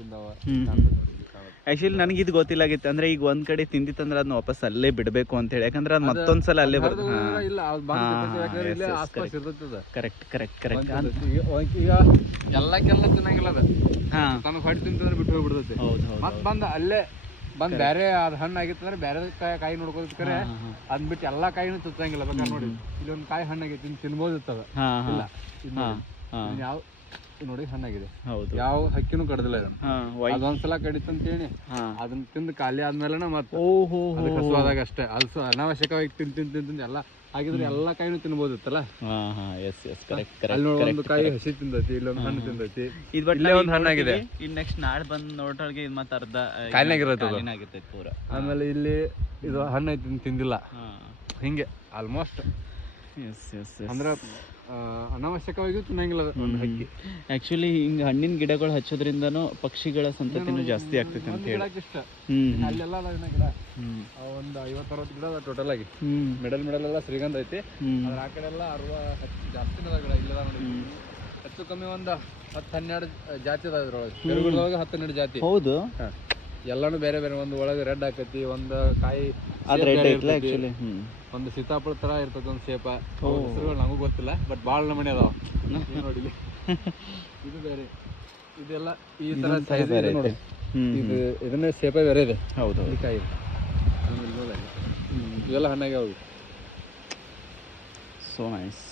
ತಿಂದವ. Actually ನನಗೆ ಇದು ಗೊತ್ತಿಲ್ಲಾಗಿತ್ತು ಅಂದ್ರೆ ಈಗ ಒಂದ್ ಕಡೆ ತಿಂದಿತ್ತಂದ್ರೆ ಅದನ್ನ ವಾಪಸ್ ಅಲ್ಲೇ ಬಿಡಬೇಕು ಅಂತ ಹೇಳಿ, ಯಾಕಂದ್ರೆ ಅದು ಮತ್ತೊಂದ್ಸಲ ಅಲ್ಲೇ ಬರ್ತದೆ. ಇಲ್ಲ ಅದು ಬಂದು ಇಲ್ಲೇ ಆಸ್ಪಾಸ್ ಇರ್ತದ. Correct correct correct. ಈಗ ಎಲ್ಲಕ್ಕೆಲ್ಲ ತಿನ್ನಂಗಿಲ್ಲ ಅದು. ತನಗೆ ಹೊಟ್ಟೆ ತಿಂತಂದ್ರೆ ಬಿಟ್ಟು ಹೋಗ್ಬಿಡ್ತೈತಿ. ಮತ್ ಬಂದ ಅಲ್ಲೇ ಬಂದ್ ಬೇರೆ ಅದ್ ಹಣ್ಣು ಆಗಿತ್ತಂದ್ರೆ ಬೇರೆ ಕಾಯಿ ನೋಡ್ಕೋದ್ರೆ ಅದ್ ಬಿಟ್ಟು ಎಲ್ಲಾ ಕಾಯಿನೂ ತುತ್ತಂಗಿಲ್ಲ. ಬೇಕಾದ್ರೆ ನೋಡಿ ಇಲ್ಲೊಂದ್ ಕಾಯಿ ಹಣ್ಣಾಗೈತಿ ತಿನ್ಬೋದು ಇರ್ತದ. ಇಲ್ಲ ಯಾವ ನೋಡಿ ಹಣ್ಣಾಗಿದೆ, ಯಾವ ಹಕ್ಕಿನೂ ಕಡ್ದಿಲ್ಲ ಇದನ್ನ. ಅದೊಂದ್ಸಲ ಕಡಿತಂತೇಳಿ ಅದನ್ನ ತಿಂದು ಖಾಲಿ ಆದ್ಮೇಲೆ ಮತ್ತೆ ಹಸುವಾದಾಗ ಅಷ್ಟೇ ಅನಾವಶ್ಯಕವಾಗಿ ತಿಂದು ಎಲ್ಲ ಆಗಿದ್ರೆ ಎಲ್ಲಾ ಕಾಯಿನೂ ತಿನ್ಬೋದಿತ್ತಲ್ಲ. ಅಲ್ಲಿ ಒಂದು ಕಾಯಿ ಹಸಿ ತಿಂದೈತಿ, ಇಲ್ಲೊಂದು ಹಣ್ಣು ತಿಂದೈತಿ, ಇಲ್ಲೇ ಒಂದ್ ಹಣ್ಣಾಗಿದೆ. ಇನ್ ನೆಕ್ಸ್ಟ್ ನಾಳೆ ಬಂದ್ ನೋಡ್ರಿಗೆ ಇದು ಮತ್ತೆ ಅರ್ಧ ಕಾಯಿನಾಗಿರ್ತೈತಿ ಪೂರ. ಆಮೇಲೆ ಇಲ್ಲಿ ಇದು ಹಣ್ಣು ಐತಿ ತಿಂದಿಲ್ಲ, ಹಿಂಗೆ ಆಲ್ಮೋಸ್ಟ್ ಅಂದ್ರೆ ಅನಾವಶ್ಯಕವಾಗಿ ತಿನ್ನಂಗಿಲ್ಲ ಒಂದು ಹಕ್ಕಿ. ಆಕ್ಚುಲಿ ಹಿಂಗ ಹಣ್ಣಿನ ಗಿಡಗಳು ಹಚ್ಚೋದ್ರಿಂದನೂ ಪಕ್ಷಿಗಳ ಸಂತತಿನೂ ಜಾಸ್ತಿ ಆಗ್ತೈತೆ ಅಂತ ಹೇಳಿ. ಅಲ್ಲೆಲ್ಲ ಗಿಡ ಒಂದು 50-60 ಗಿಡ ಟೋಟಲ್ ಆಗಿ. ಮಿಡಲ್ ಎಲ್ಲ ಶ್ರೀಗಂಧ ಐತಿ. ಅದ್ರ ಆ ಕಡೆ ಎಲ್ಲ 60 ಜಾಸ್ತಿ ಗಿಡ ಇಲ್ಲ ನೋಡಿ. ಹೆಚ್ಚು ಕಮ್ಮಿ ಒಂದು 10-12 ಜಾತಿ ಅದಾವ ಇದ್ರೊಳಗೆ. 10-12 ಜಾತಿ. ಹೌದು, ಎಲ್ಲಾನು ಬೇರೆ ಬೇರೆ. ಒಂದು ಒಳಗೆ ರೆಡ್ ಹಾಕತಿ, ಒಂದು ಕಾಯಿ ಒಂದು ಸೀತಾಫಲ ತರ ಇರ್ತದ, ಒಂದು ಶೇಪ. ಹೆಸರುಗಳು ನಮಗೂ ಗೊತ್ತಿಲ್ಲ, ಬಟ್ ಭಾಳ ನಮೂನೆ ಅದಾವ ನೋಡಿ. ಇದು ಬೇರೆ, ಇದೆಲ್ಲ ಈ ತರ ಸೈಜ್ ನೋಡಿ. ಇದು ಇದನ್ನ ಶೇಪ ಬೇರೆ ಇದೆ. ಹೌದು, ಈ ಕಾಯಿ ಇವೆಲ್ಲ ಹಣ್ಣಾಗ್ಯಾವ. So nice.